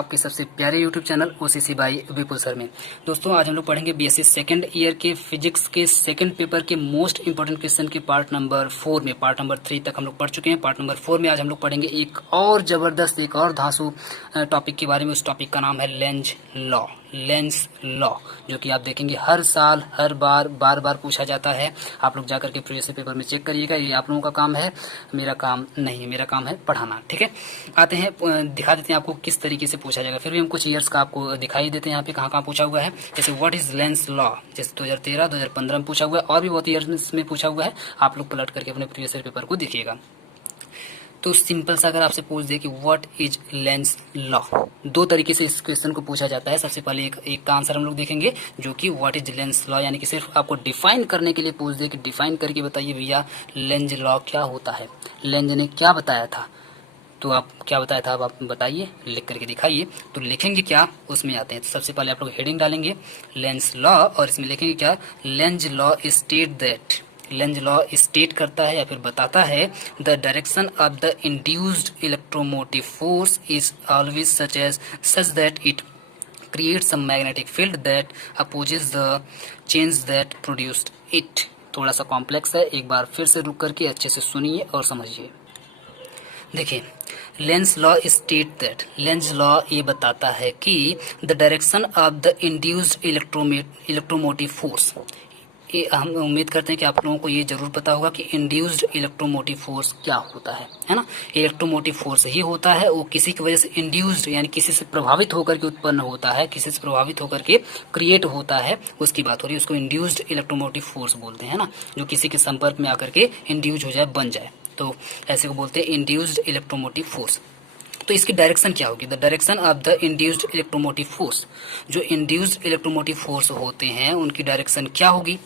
आपके सबसे प्यारे YouTube channel OCC by Vipul sir में। दोस्तों आज हम लोग पढ़ेंगे बीएससी सेकंड ईयर के फिजिक्स के सेकंड पेपर के मोस्ट इंपॉर्टेंट क्वेश्चन के पार्ट नंबर 4 में। पार्ट नंबर 3 तक हम लोग पढ़ चुके हैं। पार्ट नंबर 4 में आज हम लोग पढ़ेंगे एक और जबरदस्त, एक और धांसू टॉपिक के बारे में। उस टॉपिक का नाम है लेंज लॉ। लेंज लॉ जो कि आप देखेंगे हर साल हर बार बार पूछा जाता है। आप लोग जाकर के प्रीवियस पेपर में चेक करिएगा। ये आप लोगों का काम है, मेरा काम नहीं है। मेरा काम है पढ़ाना। ठीक है, आते हैं दिखा देते हैं आपको किस तरीके से पूछा जाएगा। फिर भी हम कुछ ईयर्स का आपको दिखाई देते हैं यहाँ पे कहाँ पूछा हुआ है। जैसे व्हाट इज लेंज लॉ, जैसे 2013 2015 में पूछा हुआ है और भी बहुत ईयर्स में पूछा हुआ है। आप लोग पलट करके अपने प्रीवियस पेपर को देखिएगा। तो सिंपल सा अगर आपसे पूछ दे कि व्हाट इज लेंज लॉ, दो तरीके से इस क्वेश्चन को पूछा जाता है। सबसे पहले एक का आंसर हम लोग देखेंगे जो कि व्हाट इज लेंज लॉ, यानी कि सिर्फ आपको डिफाइन करने के लिए पूछ दे कि डिफाइन करके बताइए भैया लेंज लॉ क्या होता है, लेंज ने क्या बताया था। तो आप क्या बताया था अब आप बताइए, लिख करके दिखाइए। तो लिखेंगे क्या, उसमें आते हैं। तो सबसे पहले आप लोग हेडिंग डालेंगे लेंज लॉ और इसमें लिखेंगे क्या, Lenz law state that. Lenz law state करता है या फिर बताता है the direction of the induced electromotive force is always such that it creates a magnetic field that opposes the change that produced it। थोड़ा सा कॉम्प्लेक्स है, एक बार फिर से रुक करके अच्छे से सुनिए और समझिए। देखिए Lenz law state that, Lenz law ये बताता है कि the direction of the induced electromotive force, ये हम उम्मीद करते हैं कि आप लोगों को ये जरूर पता होगा कि इंड्यूस्ड इलेक्ट्रोमोटिव फोर्स क्या होता है ना। इलेक्ट्रोमोटिव फोर्स ही होता है, वो किसी की वजह से इंड्यूस्ड यानी किसी से प्रभावित होकर के उत्पन्न होता है, किसी से प्रभावित होकर के क्रिएट होता है, उसकी बात हो रही है। उसको इंड्यूस्ड इलेक्ट्रोमोटिव फोर्स बोलते हैं ना, जो किसी के संपर्क में आकर के इंड्यूज हो जाए, बन जाए, तो ऐसे को बोलते हैं इंड्यूस्ड इलेक्ट्रोमोटिव फोर्स। तो इसकी डायरेक्शन क्या होगी, the direction of the induced electromotive force. जो इंड्यूस्ड इलेक्ट्रोमोटिव फोर्स होते हैं उनकी डायरेक्शन क्या होगी,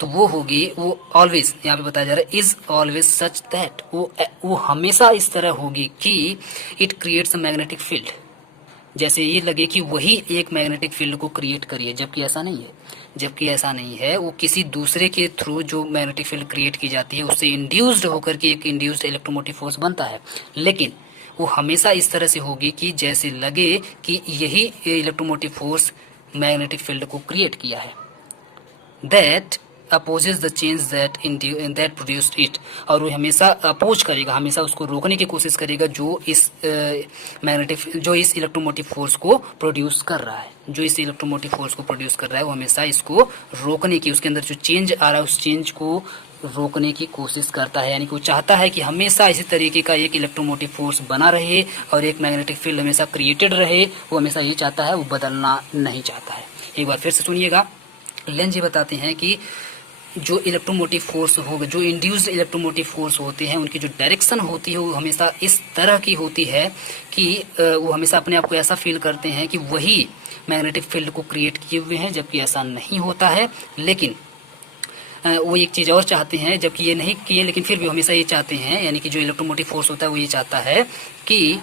तो वो होगी, वो ऑलवेज, यहाँ पे बताया जा रहा है इज ऑलवेज सच दैट, वो हमेशा इस तरह होगी कि it creates a magnetic field, जैसे ये लगे कि वही एक मैग्नेटिक फील्ड को क्रिएट करिए, जबकि ऐसा नहीं है। जबकि ऐसा नहीं है, वो किसी दूसरे के थ्रू जो मैग्नेटिक फील्ड क्रिएट की जाती है उससे इंड्यूस्ड होकर के एक इंड्यूस्ड इलेक्ट्रोमोटिव फोर्स बनता है। लेकिन वो हमेशा इस तरह से होगी कि जैसे लगे कि यही इलेक्ट्रोमोटिव फोर्स मैग्नेटिक फील्ड को क्रिएट किया है। That opposes the change that produced it, और वो हमेशा अपोज करेगा, हमेशा उसको रोकने की कोशिश करेगा जो इस जो इस इलेक्ट्रोमोटिव फोर्स को प्रोड्यूस कर रहा है। जो इस इलेक्ट्रोमोटिव फोर्स को प्रोड्यूस कर रहा है वो हमेशा इसको रोकने की, उसके अंदर जो चेंज आ रहा है उस चेंज को रोकने की कोशिश करता है। यानी कि वो चाहता है कि हमेशा इसी तरीके का एक इलेक्ट्रोमोटिव फोर्स बना रहे और एक मैग्नेटिक फील्ड हमेशा क्रिएटेड रहे। वो हमेशा ये चाहता है, वो बदलना नहीं चाहता है। एक बार फिर से सुनिएगा। लेंज ये बताते हैं कि जो इलेक्ट्रोमोटिव फोर्स होगा, जो इंड्यूस्ड इलेक्ट्रोमोटिव फोर्स होते हैं, उनकी जो डायरेक्शन होती है वो हमेशा इस तरह की होती है कि वो हमेशा अपने आप को ऐसा फील करते हैं कि वही मैग्नेटिक फील्ड को क्रिएट किए हुए हैं, जबकि ऐसा नहीं होता है। लेकिन वो एक चीज़ और चाहते हैं, जबकि ये नहीं किए लेकिन फिर भी हमेशा ये चाहते हैं, यानी कि जो इलेक्ट्रोमोटिव फोर्स होता है वो ये चाहता है कि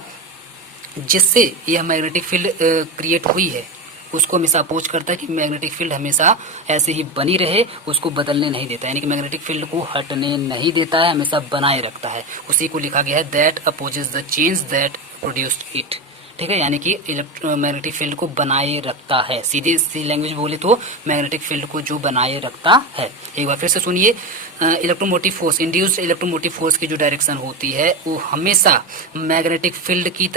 जिससे यह मैग्नेटिक फील्ड क्रिएट हुई है उसको हमेशा अपोज करता है कि मैग्नेटिक फील्ड हमेशा ऐसे ही बनी रहे, उसको बदलने नहीं देता है। यानी कि मैग्नेटिक फील्ड को हटने नहीं देता है, हमेशा बनाए रखता है। उसी को लिखा गया है that opposes the change that produced it. ठीक है, यानी कि मैग्नेटिक फील्ड को बनाए रखता है। सीधी सी लैंग्वेज बोले तो मैग्नेटिक फील्ड को जो बनाए रखता है। एक बार फिर से सुनिए। Electromotive force, induced electromotive force की जो डायरेक्शन होती है वो हमेशा मैग्नेटिक फील्ड की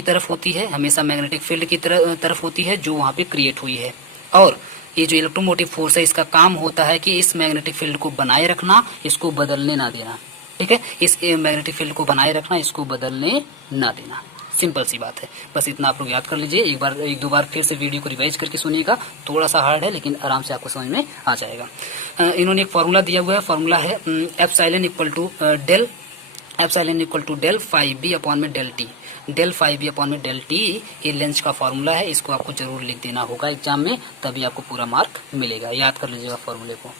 तरफ होती है, हमेशा मैग्नेटिक फील्ड की तरफ होती है जो वहाँ पे क्रिएट हुई है। और ये जो इलेक्ट्रोमोटिव फोर्स है इसका काम होता है कि इस मैग्नेटिक फील्ड को बनाए रखना, इसको बदलने ना देना। ठीक है, इस मैग्नेटिक फील्ड को बनाए रखना, इसको बदलने ना देना। सिंपल सी बात है, बस इतना आप लोग याद कर लीजिए। एक दो बार फिर से वीडियो को रिवाइज करके सुनिएगा। थोड़ा सा हार्ड है लेकिन आराम से आपको समझ में आ जाएगा। इन्होंने एक फार्मूला दिया हुआ है, फार्मूला है epsilon equal to del phi B upon में del T. Del phi B upon में डेल टी ये लेंज का फार्मूला है। इसको आपको जरूर लिख देना होगा एग्जाम में, तभी आपको पूरा मार्क मिलेगा। याद कर लीजिएगा फार्मूले को।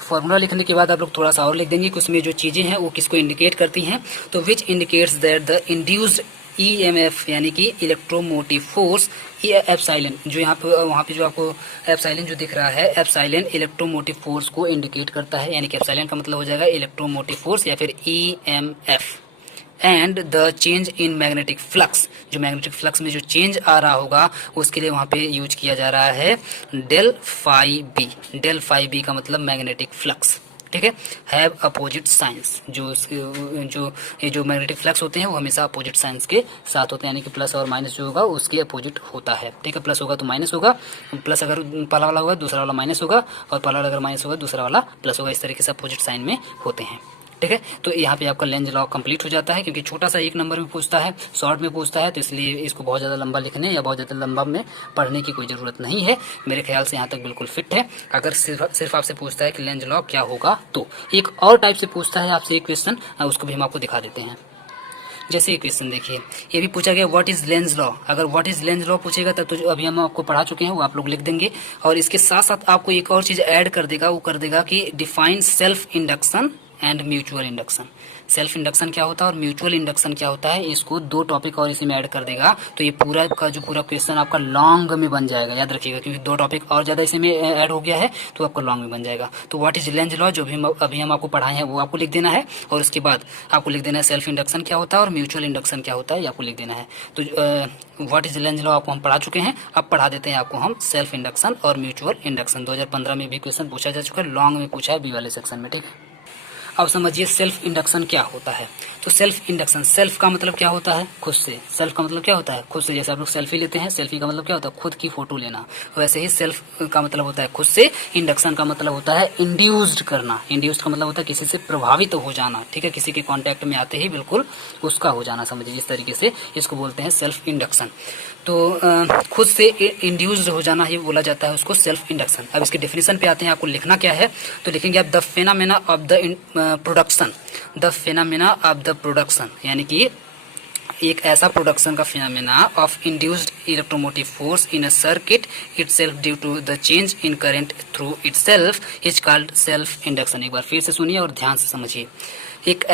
फार्मूला लिखने के बाद आप लोग थोड़ा सा और लिख देंगे कि उसमें जो चीजें हैं वो किसको इंडिकेट करती हैं। तो which indicates that the induced EMF यानी कि इलेक्ट्रोमोटिव फोर्स एप्सिलॉन, जो यहाँ पे वहाँ पे जो आपको एप्सिलॉन जो दिख रहा है, एप्सिलॉन इलेक्ट्रोमोटिव फोर्स को इंडिकेट करता है। यानी कि एप्सिलॉन का मतलब हो जाएगा इलेक्ट्रोमोटिव फोर्स या फिर EMF. And the change in magnetic flux, जो मैग्नेटिक फ्लक्स में जो चेंज आ रहा होगा उसके लिए वहां पे यूज किया जा रहा है del phi B. Del phi B का मतलब मैग्नेटिक फ्लक्स, ठीक है, हैव अपोजिट साइंस। जो मैग्नेटिक फ्लक्स होते हैं वो हमेशा अपोजिट साइंस के साथ होते हैं, यानी कि प्लस और माइनस जो होगा उसके अपोजिट होता है, ठीक है। प्लस होगा तो माइनस होगा, प्लस अगर पहला वाला होगा दूसरा वाला माइनस होगा, और पहला वाला अगर माइनस होगा दूसरा वाला प्लस होगा, इस तरीके से अपोजिट साइन में होते हैं, ठीक है। तो यहाँ पे आपका लेंज लॉ कंप्लीट हो जाता है, क्योंकि छोटा सा एक नंबर में पूछता है, शॉर्ट में पूछता है, तो इसलिए इसको बहुत ज़्यादा लंबा लिखने या बहुत ज़्यादा लंबा में पढ़ने की कोई ज़रूरत नहीं है। मेरे ख्याल से यहाँ तक बिल्कुल फिट है। अगर सिर्फ आपसे पूछता है कि लेंज लॉ क्या होगा, तो एक और टाइप से पूछता है आपसे एक क्वेश्चन, उसको भी हम आपको दिखा देते हैं। जैसे ये क्वेश्चन देखिए, ये भी पूछा गया व्हाट इज लेंज लॉ। अगर व्हाट इज लेंज लॉ पूछेगा तब तो जो अभी हम आपको पढ़ा चुके हैं वो आप लोग लिख देंगे, और इसके साथ साथ आपको एक और चीज ऐड कर देगा, वो कर देगा कि define self induction and mutual induction. Self induction क्या होता है और म्यूचुअल इंडक्शन क्या होता है, इसको दो टॉपिक और इसी में ऐड कर देगा, तो ये पूरा का जो पूरा क्वेश्चन आपका लॉन्ग में बन जाएगा, याद रखिएगा, क्योंकि दो टॉपिक और ज्यादा इसी में ऐड हो गया है तो आपका लॉन्ग में बन जाएगा। तो व्हाट इज लेंज लॉ जो भी अभी हम आपको पढ़ाए हैं वो आपको लिख देना है, और उसके बाद आपको लिख देना है सेल्फ इंडक्शन क्या होता है और म्यूचुअल इंडक्शन क्या होता है, ये आपको लिख देना है। तो व्हाट इज लेंज लॉ आपको हम पढ़ा चुके हैं, अब पढ़ा देते हैं आपको हम सेल्फ इंडक्शन और म्यूचुअल इंडक्शन। 2015 में भी क्वेश्चन पूछा जा चुका है, लॉन्ग में पूछा है बी वाले सेक्शन में, ठीक है। अब समझिए सेल्फ इंडक्शन क्या होता है। तो सेल्फ इंडक्शन, सेल्फ का मतलब क्या होता है, खुद से। सेल्फ का मतलब क्या होता है, खुद से। जैसे आप लोग सेल्फी लेते हैं, सेल्फी का मतलब क्या होता है, खुद की फोटो लेना। वैसे ही सेल्फ का मतलब होता है खुद से, इंडक्शन का मतलब होता है इंड्यूस्ड करना। इंड्यूस्ड का मतलब होता है किसी से प्रभावित हो जाना, ठीक है, किसी के कॉन्टेक्ट में आते ही बिल्कुल उसका हो जाना, समझिए इस तरीके से इसको बोलते हैं सेल्फ इंडक्शन। तो खुद से इंड्यूस्ड हो जाना ही बोला जाता है उसको सेल्फ इंडक्शन। अब इसके डेफिनेशन पे आते हैं, आपको लिखना क्या है, तो लिखेंगे आप the phenomena of the production. The phenomena of the production यानी कि एक ऐसा प्रोडक्शन का phenomena of induced electromotive force in a circuit itself due to the change in current through itself is called self induction. एक बार फिर से सुनिए और ध्यान से समझिए। एक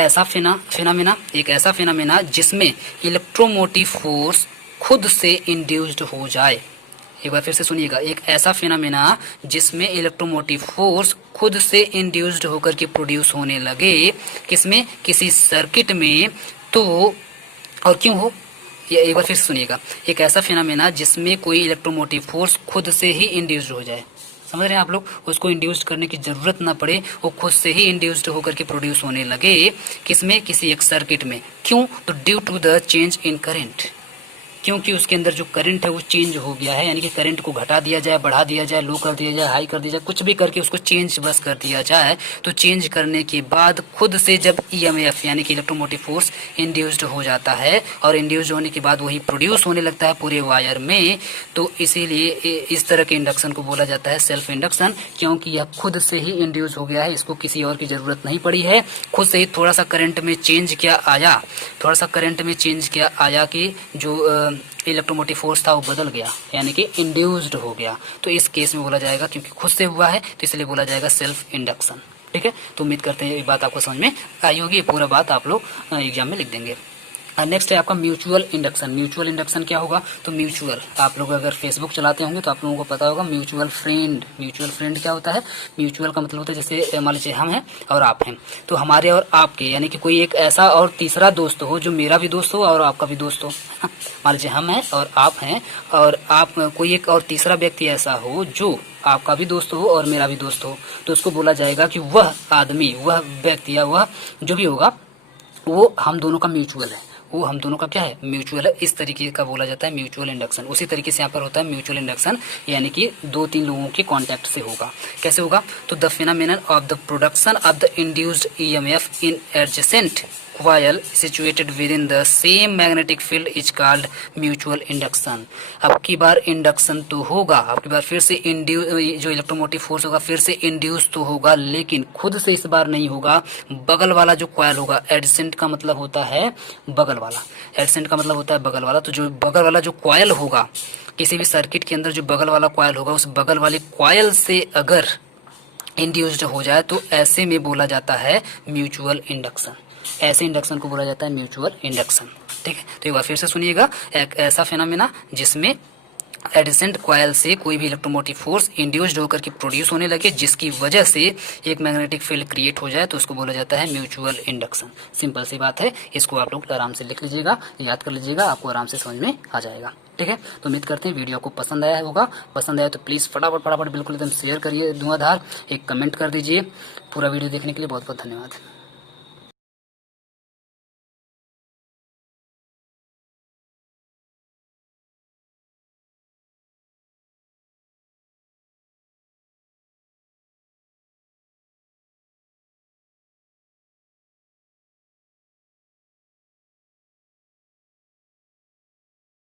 ऐसा फिनोमेना जिसमें इलेक्ट्रोमोटिव फोर्स खुद से इंड्यूस्ड हो जाए। एक बार फिर से सुनिएगा, एक ऐसा फिनोमेना जिसमें इलेक्ट्रोमोटिव फोर्स खुद से इंड्यूस्ड होकर के प्रोड्यूस होने लगे, किसमें, किसी सर्किट में, तो और क्यों हो, ये एक बार फिर से सुनिएगा। एक ऐसा फिनोमेना जिसमें कोई इलेक्ट्रोमोटिव फोर्स खुद से ही इंड्यूस्ड हो जाए, समझ रहे हैं आप लोग, उसको इंड्यूस्ड करने की जरूरत ना पड़े, वो खुद से ही इंड्यूस्ड होकर के प्रोड्यूस होने लगे, किसमें, किसी एक सर्किट में। क्यों, तो due to the change in current, क्योंकि उसके अंदर जो करंट है वो चेंज हो गया है, यानी कि करंट को घटा दिया जाए, बढ़ा दिया जाए, लो कर दिया जाए, हाई कर दिया जाए, कुछ भी करके उसको चेंज बस कर दिया जाए। तो चेंज करने के बाद खुद से जब ईएमएफ यानी कि इलेक्ट्रोमोटिव फोर्स इंड्यूस्ड हो जाता है, और इंड्यूस्ड होने के बाद वही प्रोड्यूस होने लगता है पूरे वायर में, तो इसीलिए इस तरह के इंडक्शन को बोला जाता है सेल्फ इंडक्शन, क्योंकि यह खुद से ही इंड्यूस हो गया है, इसको किसी और की जरूरत नहीं पड़ी है। खुद से ही थोड़ा सा करंट में चेंज क्या आया, कि जो इलेक्ट्रोमोटिव फोर्स था वो बदल गया, यानी कि इंड्यूस्ड हो गया। तो इस केस में बोला जाएगा, क्योंकि खुद से हुआ है तो इसलिए बोला जाएगा सेल्फ इंडक्शन, ठीक है। तो उम्मीद करते हैं ये बात आपको समझ में आई होगी, ये पूरा बात आप लोग एग्जाम में लिख देंगे। नेक्स्ट है आपका म्यूचुअल इंडक्शन। म्यूचुअल इंडक्शन क्या होगा, तो म्यूचुअल, आप लोग अगर फेसबुक चलाते होंगे तो आप लोगों को पता होगा म्यूचुअल फ्रेंड क्या होता है। म्यूचुअल का मतलब होता है जैसे मान लीजिए हम हैं और आप हैं, तो हमारे और आपके यानी कि कोई एक ऐसा और तीसरा दोस्त हो जो मेरा भी दोस्त हो और आपका भी दोस्त हो। मान लीजिए हम हैं और आप हैं, और आप कोई एक और तीसरा व्यक्ति ऐसा हो जो आपका भी दोस्त हो और मेरा भी दोस्त हो, तो उसको बोला जाएगा कि वह आदमी, वह व्यक्ति या वह जो भी होगा वो हम दोनों का म्यूचुअल है, वो हम दोनों का क्या है, म्यूचुअल है। इस तरीके का बोला जाता है म्यूचुअल इंडक्शन। उसी तरीके से यहाँ पर होता है म्यूचुअल इंडक्शन, यानी कि 2-3 लोगों के कांटेक्ट से होगा। कैसे होगा, तो the phenomenon of the production of the induced EMF in adjacent coil situated within the same magnetic field is called mutual induction। अब की बार इंडक्शन तो होगा, अब की बार फिर से जो इलेक्ट्रोमोटिव फोर्स होगा फिर से इंड्यूस तो होगा, लेकिन खुद से इस बार नहीं होगा, बगल वाला जो कॉइल होगा, एडजेसेंट का मतलब होता है बगल वाला, एडजेसेंट का मतलब होता है बगल वाला, तो जो बगल वाला जो कॉइल होगा किसी भी सर्किट के अंदर, जो बगल वाला कॉइल होगा उस बगल वाले कॉइल से अगर इंड्यूस्ड हो जाए तो ऐसे में बोला जाता है म्यूचुअल इंडक्शन। ऐसे इंडक्शन को बोला जाता है म्यूचुअल इंडक्शन, ठीक है। तो एक बार फिर से सुनिएगा, एक ऐसा फिनोमेना जिसमें एडिसेंट कॉयल से कोई भी इलेक्ट्रोमोटिव फोर्स इंड्यूस्ड होकर के प्रोड्यूस होने लगे, जिसकी वजह से एक मैग्नेटिक फील्ड क्रिएट हो जाए, तो उसको बोला जाता है म्यूचुअल इंडक्शन। सिंपल सी बात है, इसको आप लोग आराम से लिख लीजिएगा, याद कर लीजिएगा, आपको आराम से समझ में आ जाएगा। ठीक है, तो उम्मीद करते हैं वीडियो आपको पसंद आया होगा। पसंद आया तो प्लीज़ फटाफट बिल्कुल एकदम शेयर करिए, धुआंधार एक कमेंट कर दीजिए। पूरा वीडियो देखने के लिए बहुत बहुत धन्यवाद।